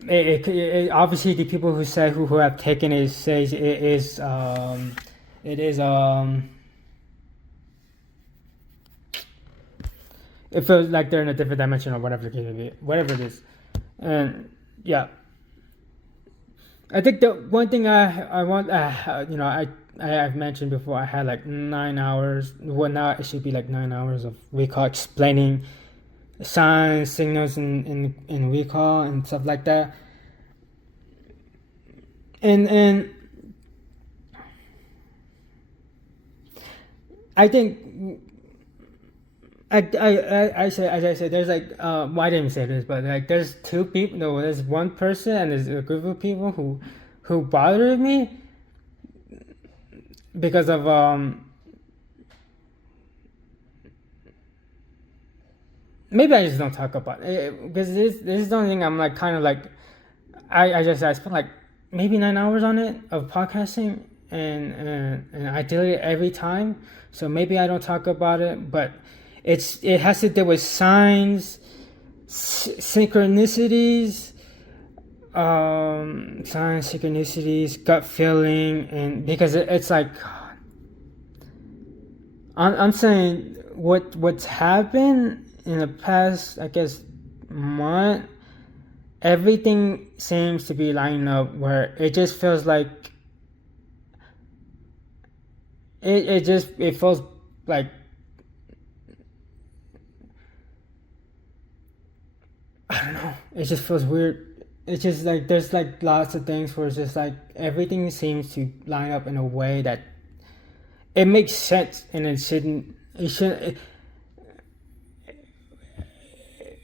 obviously the people who say who have taken it say it is it feels like they're in a different dimension or whatever the case may be, whatever it is. And yeah, I think the one thing I want, I've mentioned before, I had like 9 hours. Well, now it should be like 9 hours of recall explaining signs, signals in recall and stuff like that. And I think I say, as I said, there's like well, I didn't say this, but like there's two people. No, there's one person and there's a group of people who bothered me because of maybe I just don't talk about it because this is the only thing I'm like kind of like I spent like maybe 9 hours on it of podcasting, and I delete it every time, so maybe I don't talk about it, but it has to do with signs, synchronicities, gut feeling, and because it's like I'm saying what's happened in the past, I guess, month. Everything seems to be lining up where it just feels like it feels like I don't know. It just feels weird. It's just like there's like lots of things where it's just like everything seems to line up in a way that it makes sense, and it shouldn't.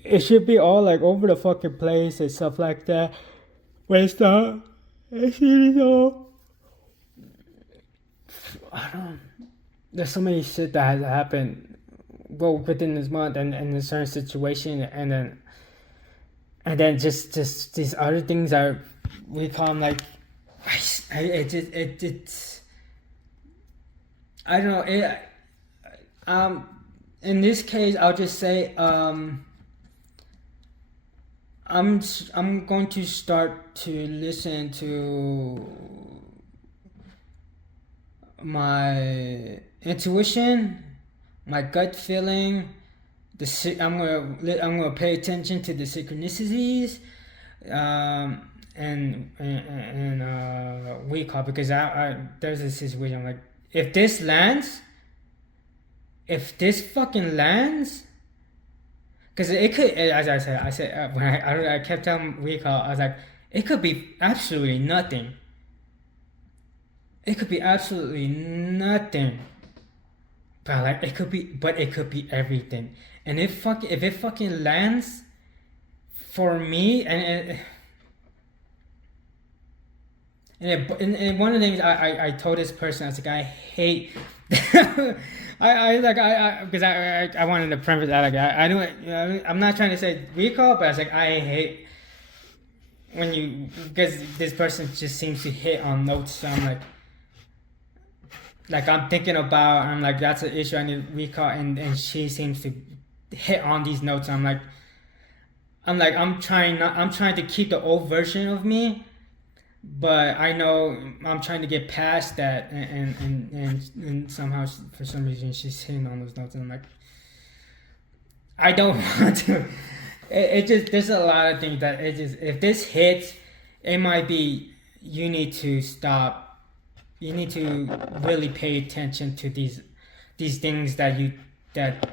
It should be all like over the fucking place and stuff like that. But it's not. It's really all. I don't know. There's so many shit that has happened, well, within this month and in a certain situation, and then just these other things are we call them like it's I don't know. In this case, I'll just say I'm going to start to listen to my intuition, my gut feeling. I'm gonna pay attention to the synchronicities, and recall, because there's a situation I'm like, if this fucking lands. Because it could, as I said when I kept telling recall, I was like, it could be absolutely nothing. It could be absolutely nothing. But like it could be everything. And if it fucking lands for me, and one of the things I told this person, I was like, I hate. Because I wanted to preface that, like I do it. I'm not trying to say recall, but I was like, I hate when because this person just seems to hit on notes. So I'm like I'm thinking about, I'm like, that's an issue I need to recall, and she seems to hit on these notes. I'm trying to keep the old version of me, but I know I'm trying to get past that, and somehow for some reason she's hitting on those notes, and I'm like, I don't want to. It just, there's a lot of things that it just, if this hits, it might be, you need to stop. You need to really pay attention to these things that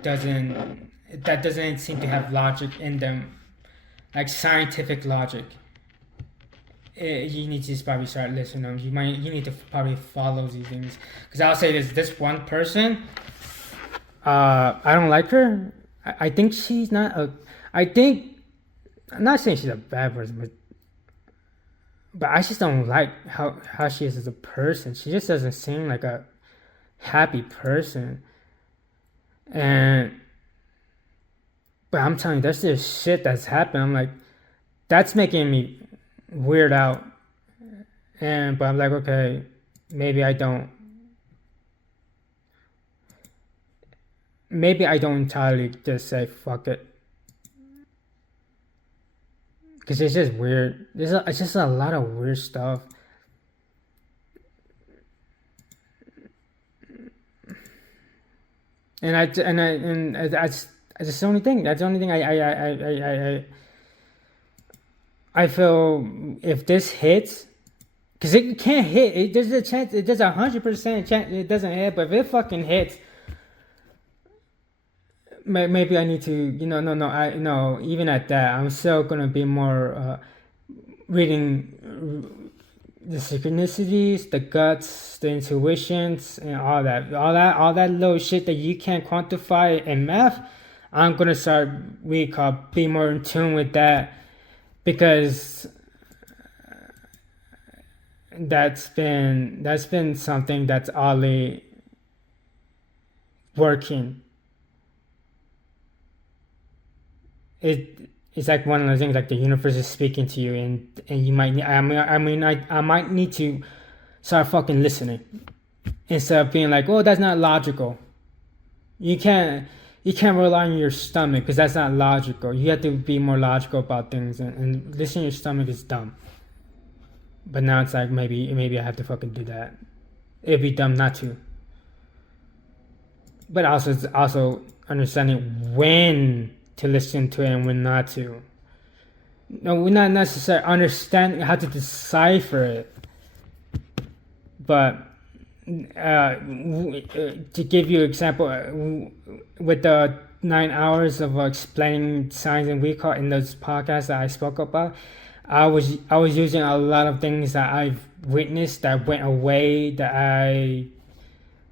doesn't seem to have logic in them, like scientific logic. You need to just probably start listening to them. You need to probably follow these things, because I'll say this one person, I don't like her. I think she's not I'm not saying she's a bad person, but I just don't like how she is as a person. She just doesn't seem like a happy person. And But I'm telling you, there's this shit that's happened. I'm like, that's making me weird out. But I'm like, okay, maybe I don't. Maybe I don't entirely just say fuck it. Because it's just weird. It's just a lot of weird stuff. That's the only thing. That's the only thing I feel if this hits, because it can't hit. There's a chance. There's 100% chance it doesn't hit. But if it fucking hits, maybe I need to. No. Even at that, I'm still gonna be more reading the synchronicities, the guts, the intuitions, and all that little shit that you can't quantify in math. I'm gonna start be more in tune with that, because that's been something that's oddly working. It's like one of those things, like the universe is speaking to you, and you might. I might need to start fucking listening instead of being like, oh, that's not logical. You can't rely on your stomach, because that's not logical. You have to be more logical about things, and listening to your stomach is dumb. But now it's like maybe I have to fucking do that. It'd be dumb not to. But it's also understanding when to listen to it and when not to. No, we're not necessarily understanding how to decipher it. But to give you an example, with the 9 hours of explaining signs and recall in those podcasts that I spoke about, I was using a lot of things that I've witnessed that went away that I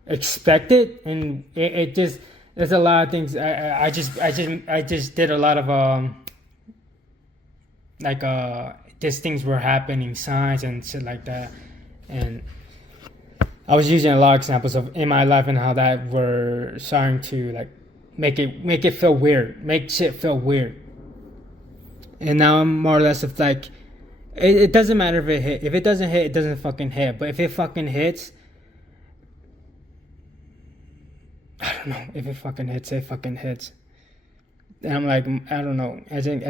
expected, and it just. There's a lot of things. I just did a lot of these things were happening, signs and shit like that, and I was using a lot of examples of in my life and how that were starting to like make it feel weird, make shit feel weird. And now I'm more or less of like, it doesn't matter if it hit. If it doesn't hit, it doesn't fucking hit. But if it fucking hits, I don't know. If it fucking hits, it fucking hits. And I'm like, I don't know. I think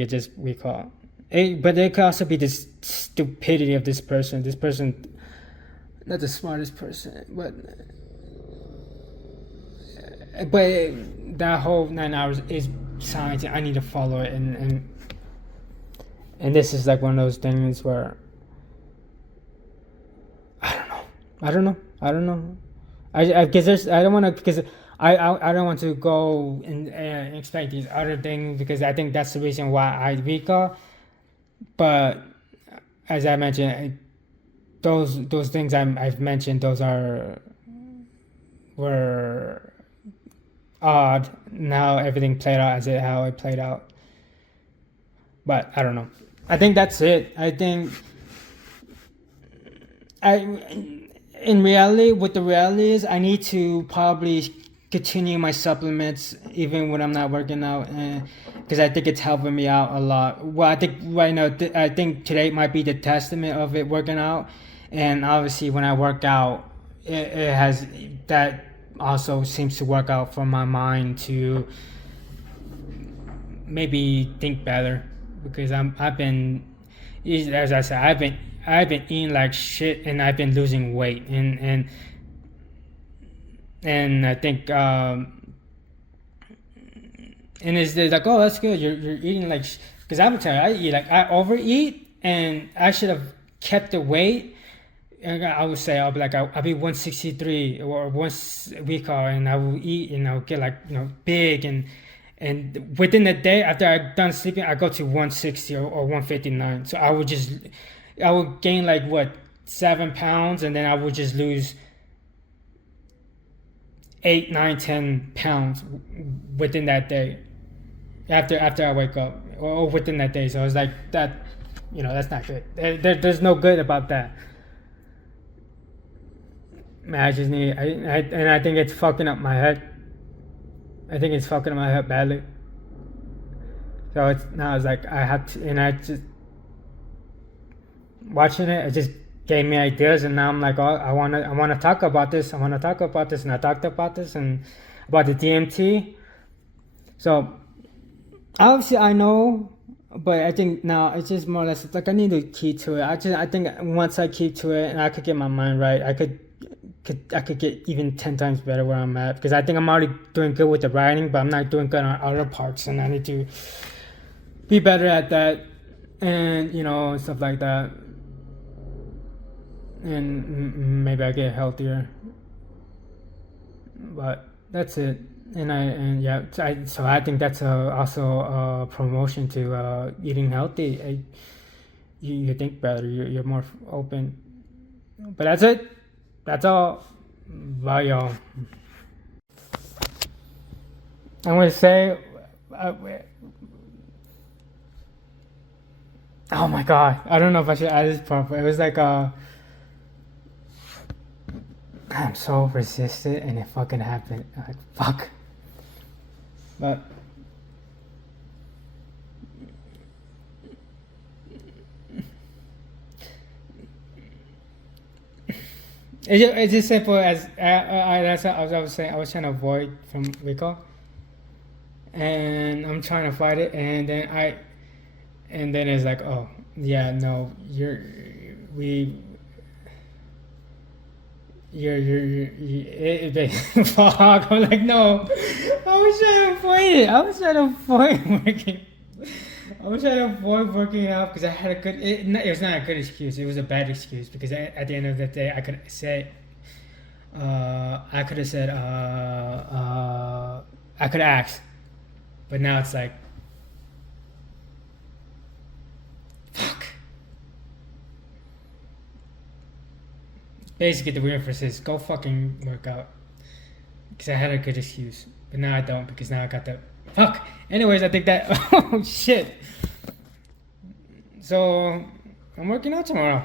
it just recall. But it could also be the stupidity of this person. This person, not the smartest person, but that whole 9 hours is science. I need to follow it, and this is like one of those things where I don't know. I guess I don't want to, because I don't want to go and expect these other things, because I think that's the reason why I recall. But as I mentioned, those things I've mentioned, were odd. Now everything played out how it played out. But I don't know. I think that's it. I think in reality, what the reality is, I need to probably continue my supplements even when I'm not working out, because I think it's helping me out a lot. Well, I think right now, I think today might be the testament of it working out. And obviously when I work out, it has, that also seems to work out for my mind to maybe think better, because I've been, as I said, I've been eating like shit, and I've been losing weight, and I think and it's like, oh, that's good, you're eating like, because I'm telling you, I overeat, and I should have kept the weight. And I would say I'll be 163 or once a week, and I will eat, and I'll get big, and within the day after I'm done sleeping, I go to 160 or 159. So I would gain 7 pounds, and then I would just lose 8, 9, 10 pounds within that day. After I wake up, or within that day. So it's like that, that's not good. There's no good about that. Man, I just and I think it's fucking up my head. I think it's fucking up my head badly. So it's now it's like I have to, and I just watching it. It just gave me ideas, and now I'm like, oh, I wanna talk about this. I wanna talk about this, and I talked about this and about the DMT. So obviously I know, but I think now it's just more or less like I need to key to it. I think once I key to it and I could get my mind right, I could get even 10 times better where I'm at, because I think I'm already doing good with the writing, but I'm not doing good on other parts, and I need to be better at that, and stuff like that, and maybe I get healthier. But that's it. So I think that's also a promotion to eating healthy. You think better, you're more open. But that's it. That's all. Bye, y'all. I'm gonna say, oh my god, I don't know if I should add this part, but it was like I'm so resistant, and it fucking happened. Like fuck. But it's just simple as that's what I was saying. I was trying to avoid from Rico, and I'm trying to fight it, and then it's like, oh yeah, no, fuck. I'm like, no, I was trying to avoid it. I was trying to avoid working. I was trying to avoid working out because I had a good. It was not a good excuse. It was a bad excuse because at the end of the day, I could say, I could have said, I could ask, but now it's like, fuck. Basically, the real emphasis is go fucking work out, because I had a good excuse, but now I don't, because now I got the fuck. Anyways, I think that oh shit. So I'm working out tomorrow.